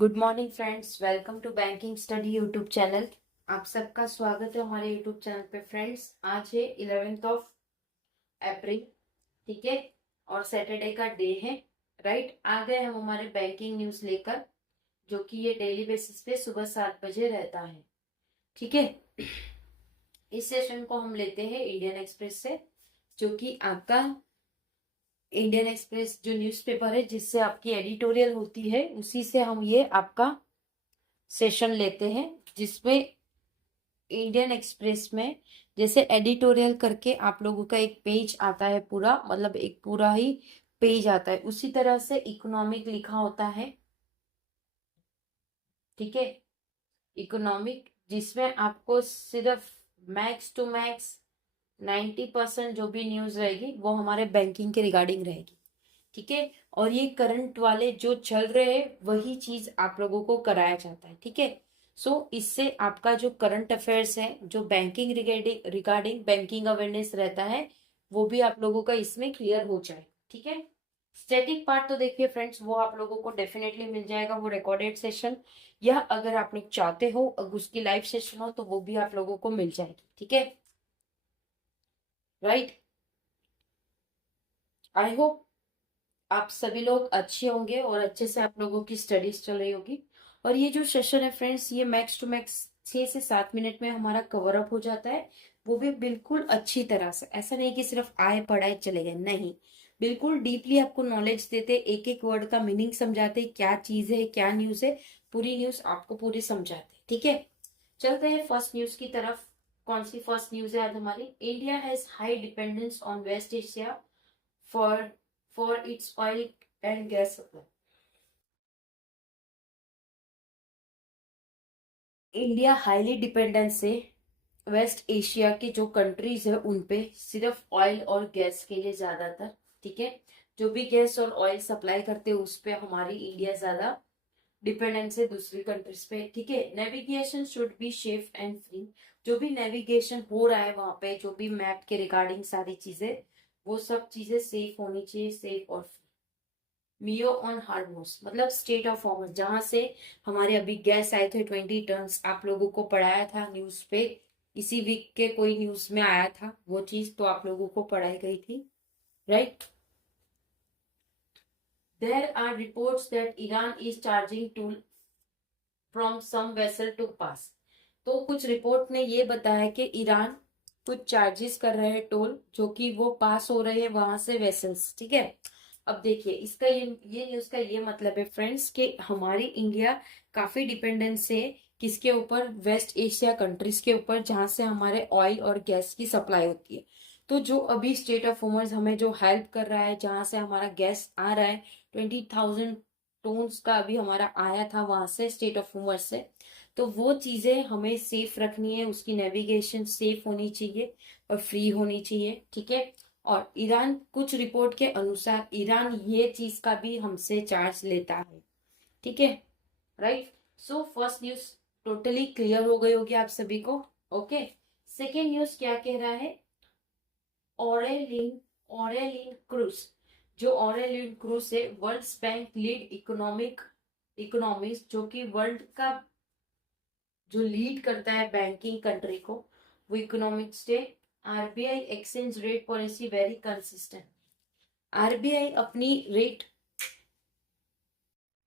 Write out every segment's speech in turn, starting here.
Good morning friends, welcome to banking study YouTube channel. आप सबका स्वागत है हमारे यूट्यूब चैनल पे। फ्रेंड्स, आज है 11th ऑफ अप्रैल, ठीक है, और सैटरडे का डे है। राइट, आ गए हम हमारे बैंकिंग न्यूज लेकर, जो कि ये डेली बेसिस पे सुबह 7 बजे रहता है। ठीक है, इस सेशन को हम लेते हैं इंडियन एक्सप्रेस से, जो कि आपका इंडियन एक्सप्रेस जो न्यूज़पेपर है जिससे आपकी एडिटोरियल होती है, उसी से हम ये आपका सेशन लेते हैं, जिसमें इंडियन एक्सप्रेस में जैसे एडिटोरियल करके आप लोगों का एक पेज आता है पूरा, मतलब एक पूरा ही पेज आता है, उसी तरह से इकोनॉमिक लिखा होता है। ठीक है, इकोनॉमिक जिसमें आपको सिर्फ मैक्स टू मैक्स 90% जो भी न्यूज रहेगी वो हमारे बैंकिंग के रिगार्डिंग रहेगी। ठीक है, और ये करंट वाले जो चल रहे हैं वही चीज आप लोगों को कराया जाता है। ठीक है, सो इससे आपका जो करंट अफेयर्स है, जो banking regarding regarding banking awareness रहता है, वो भी आप लोगों का इसमें क्लियर हो जाए। ठीक है, स्टैटिक पार्ट तो देखिए फ्रेंड्स, वो आप लोगों को डेफिनेटली मिल जाएगा, वो रिकॉर्डेड सेशन, या अगर आप लोग चाहते हो अगर उसकी लाइव सेशन हो तो वो भी आप लोगों को मिल जाएगी। ठीक है, राइट। आई होप आप सभी लोग अच्छे होंगे और अच्छे से आप लोगों की स्टडीज चल रही होगी। और ये जो सेशन है फ्रेंड्स, ये मैक्स टू मैक्स 6 से 7 मिनट में हमारा कवर अप हो जाता है, वो भी बिल्कुल अच्छी तरह से। ऐसा नहीं कि सिर्फ आए पढ़ाए चले गए, नहीं, बिल्कुल डीपली आपको नॉलेज देते, एक एक वर्ड का मीनिंग समझाते, क्या चीज है क्या न्यूज है, पूरी न्यूज आपको पूरी समझाते। ठीक है, चलते हैं फर्स्ट न्यूज की तरफ। कौन सी फर्स्ट न्यूज है आज हमारी? India has high dependence on West Asia for its oil and gas supply। India highly dependent से वेस्ट एशिया के जो कंट्रीज है उन पे, सिर्फ ऑयल और गैस के लिए ज्यादातर। ठीक है, जो भी गैस और ऑयल सप्लाई करते हैं उस पे हमारी इंडिया ज्यादा डिपेंडेंस है दूसरी कंट्रीज पे। ठीक है, navigation should be safe and free. जो भी नेविगेशन हो रहा है वहां पे, जो भी मैप के रिगार्डिंग सारी चीजें, वो सब चीजें सेफ होनी चाहिए, सेफ और मियो ऑन हार्मोस मतलब स्टेट ऑफ हॉर्मस, जहां से हमारे अभी गैस आए थे 20 टन्स, आप लोगों को पढ़ाया था न्यूज पे, इसी वीक के कोई न्यूज में आया था वो चीज, तो आप लोगों को पढ़ाई गई थी। Right, there are reports that Iran is charging to from some vessel to pass. तो कुछ रिपोर्ट ने ये बताया कि ईरान कुछ चार्जेस कर रहे हैं टोल, जो कि वो पास हो रहे हैं वहां से वेसल्स। ठीक है, अब देखिए इसका ये न्यूज का ये मतलब है फ्रेंड्स कि हमारी इंडिया काफी डिपेंडेंस है किसके ऊपर? वेस्ट एशिया कंट्रीज के ऊपर, जहां से हमारे ऑयल और गैस की सप्लाई होती है। तो जो अभी स्टेट ऑफ हॉर्मस हमें जो हेल्प कर रहा है, जहां से हमारा गैस आ रहा है, 20,000 टोन्स का अभी हमारा आया था वहां से स्टेट ऑफ हॉर्मस से। तो वो चीजें हमें सेफ रखनी है, उसकी नेविगेशन सेफ होनी चाहिए और फ्री होनी चाहिए। ठीक है, और ईरान, कुछ रिपोर्ट के अनुसार ईरान ये चीज का भी हमसे चार्ज लेता है। ठीक है, right. So first news totally clear हो गई होगी आप सभी को। ओके, सेकेंड न्यूज क्या कह रहा है? ऑरेलिन ऑरेलिन क्रूज, जो ऑरेलिन क्रूज है, वर्ल्ड बैंक लीड इकोनॉमिक्स, जो कि वर्ल्ड का जो लीड करता है बैंकिंग कंट्री को, वो economics day. RBI exchange rate policy very consistent. RBI अपनी रेट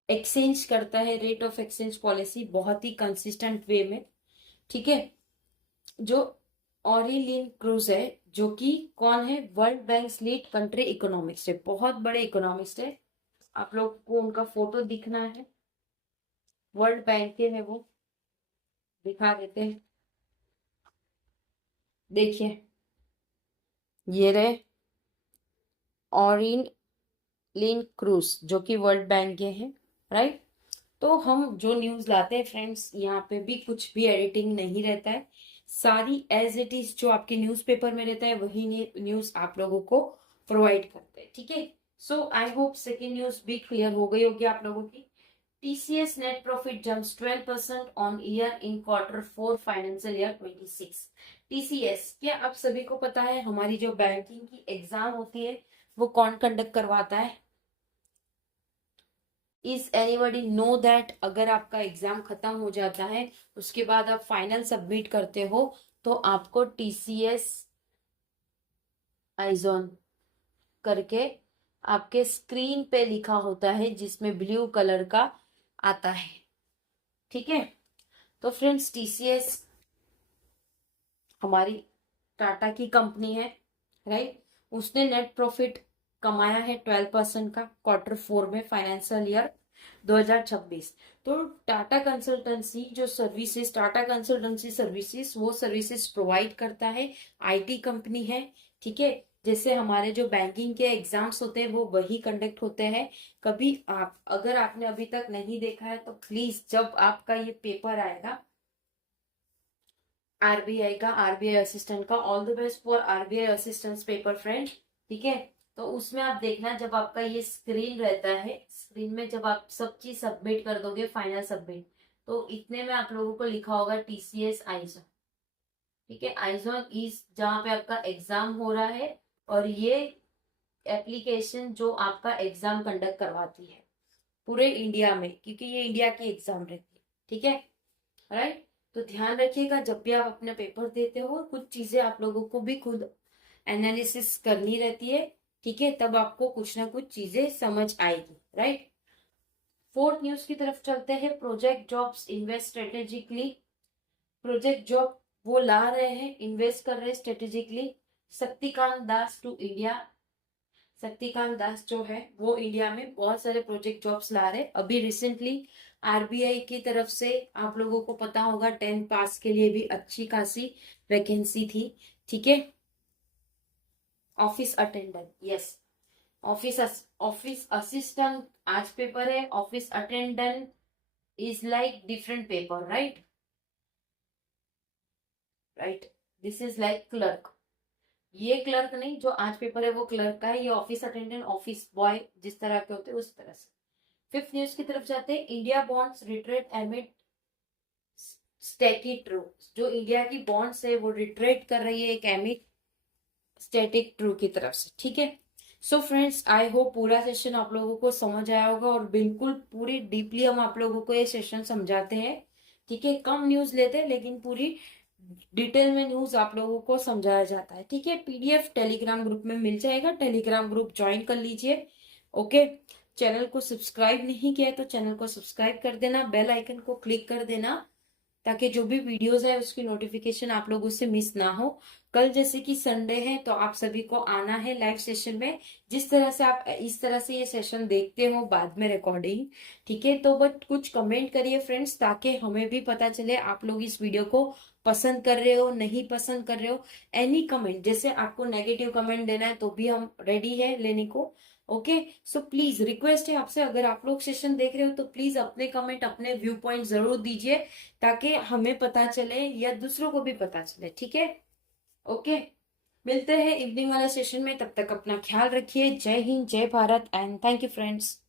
एक्सचेंज करता है, रेट ऑफ एक्सचेंज पॉलिसी बहुत ही कंसिस्टेंट वे में। ठीक है, जो ऑरिलिन क्रूज है, जो कि कौन है? World bank lead country economics है, बहुत बड़े इकोनॉमिक्स है। आप लोग को उनका फोटो दिखना है, वर्ल्ड बैंक के है वो, दिखा देते हैं। देखिए, ये रहे ऑरिन लिन क्रूज, जो कि वर्ल्ड बैंक के हैं। राइट, तो हम जो न्यूज लाते हैं फ्रेंड्स, यहाँ पे भी कुछ भी एडिटिंग नहीं रहता है, सारी एज इट इज जो आपके न्यूज़पेपर में रहता है वही न्यूज आप लोगों को प्रोवाइड करते हैं। ठीक है, so I hope second news भी क्लियर हो गई होगी आप लोगों की। TCS net profit jumps 12% on year in Q4 financial year 26। TCS, क्या आप सभी को पता है हमारी जो बैंकिंग की एग्जाम होती है वो कौन कंडक्ट करवाता है? इज एनीबडी नो दैट अगर आपका एग्जाम खत्म हो जाता है उसके बाद आप फाइनल सबमिट करते हो तो आपको TCS आइजॉन करके आपके स्क्रीन पे लिखा होता है जिसमें ब्लू कलर का आता है। ठीक है, तो फ्रेंड्स TCS हमारी टाटा की कंपनी है, राइट। उसने नेट प्रॉफिट कमाया है 12% का Q4 में फाइनेंशियल ईयर 2026। तो टाटा कंसल्टेंसी जो सर्विसेज, टाटा कंसल्टेंसी सर्विसेज वो सर्विसेज प्रोवाइड करता है, IT कंपनी है। ठीक है, जैसे हमारे जो बैंकिंग के एग्जाम्स होते हैं वो वही कंडक्ट होते हैं। कभी आप अगर आपने अभी तक नहीं देखा है तो प्लीज जब आपका ये पेपर आएगा RBI का, RBI असिस्टेंट का, all the best for RBI assistant paper friend. ठीक है, तो उसमें आप देखना जब आपका ये स्क्रीन रहता है, स्क्रीन में जब आप सब चीज सबमिट कर दोगे फाइनल सबमिट, तो इतने में आप लोगों को लिखा होगा TCS आइजॉन। ठीक है, आइजॉन इज जहाँ पे आपका एग्जाम हो रहा है और ये एप्लीकेशन जो आपका एग्जाम कंडक्ट करवाती है पूरे इंडिया में, क्योंकि ये इंडिया की एग्जाम रहती है। ठीक है, राइट। तो ध्यान रखिएगा जब भी आप अपने पेपर देते हो कुछ चीजें आप लोगों को भी खुद एनालिसिस करनी रहती है। ठीक है, तब आपको कुछ ना कुछ चीजें समझ आएगी, राइट। फोर्थ न्यूज की तरफ चलते हैं। Project jobs invest strategically. Project job वो ला रहे हैं, इन्वेस्ट कर रहे हैं strategically. Shaktikanta Das to India. Shaktikanta Das जो है वो इंडिया में बहुत सारे प्रोजेक्ट जॉब्स ला रहे हैं। अभी रिसेंटली RBI की तरफ से आप लोगों को पता होगा 10th पास के लिए भी अच्छी खासी वैकेंसी थी। ठीक है, office attendant, yes, office assistant आज पेपर है, office attendant is like different paper, right. Right, this is like clerk. ये क्लर्क नहीं, जो आज पेपर है वो क्लर्क का है। ये ऑफिस अटेंडेंट, ऑफिस बॉय जिस तरह के होते हैं उस तरह से। फिफ्थ न्यूज की तरफ जाते हैं। India bonds retreat एमिड static true. जो इंडिया की बॉन्ड्स है वो रिट्रेट कर रही है एक एमिड स्टैटिक ट्रू की तरफ से। ठीक है, सो फ्रेंड्स आई होप पूरा सेशन आप लोगों को समझ आया होगा और बिल्कुल पूरी डीपली हम आप लोगों को ये सेशन समझाते हैं। ठीक है, कम न्यूज लेते हैं लेकिन पूरी डिटेल में न्यूज आप लोगों को समझाया जाता है। ठीक है, PDF टेलीग्राम ग्रुप में मिल जाएगा, टेलीग्राम ग्रुप ज्वाइन कर लीजिए। ओके, चैनल को सब्सक्राइब नहीं किया है तो चैनल को सब्सक्राइब कर देना, बेल आइकन को क्लिक कर देना ताकि जो भी वीडियोस है उसकी नोटिफिकेशन आप लोगों से मिस ना हो। कल जैसे कि संडे है तो आप सभी को आना है लाइव सेशन में। जिस तरह से आप इस तरह से ये सेशन देखते हो बाद में रिकॉर्डिंग, ठीक है, तो बट कुछ कमेंट करिए फ्रेंड्स ताकि हमें भी पता चले आप लोग इस वीडियो को पसंद कर रहे हो नहीं पसंद कर रहे हो। एनी कमेंट, जैसे आपको नेगेटिव कमेंट देना है तो भी हम रेडी है लेने को। ओके, सो प्लीज रिक्वेस्ट है आपसे, अगर आप लोग सेशन देख रहे हो तो प्लीज अपने कमेंट, अपने व्यू पॉइंट जरूर दीजिए ताकि हमें पता चले या दूसरों को भी पता चले। ठीक है, ओके, मिलते हैं इवनिंग वाले सेशन में। तब तक अपना ख्याल रखिए। जय हिंद, जय Bharat and thank you friends.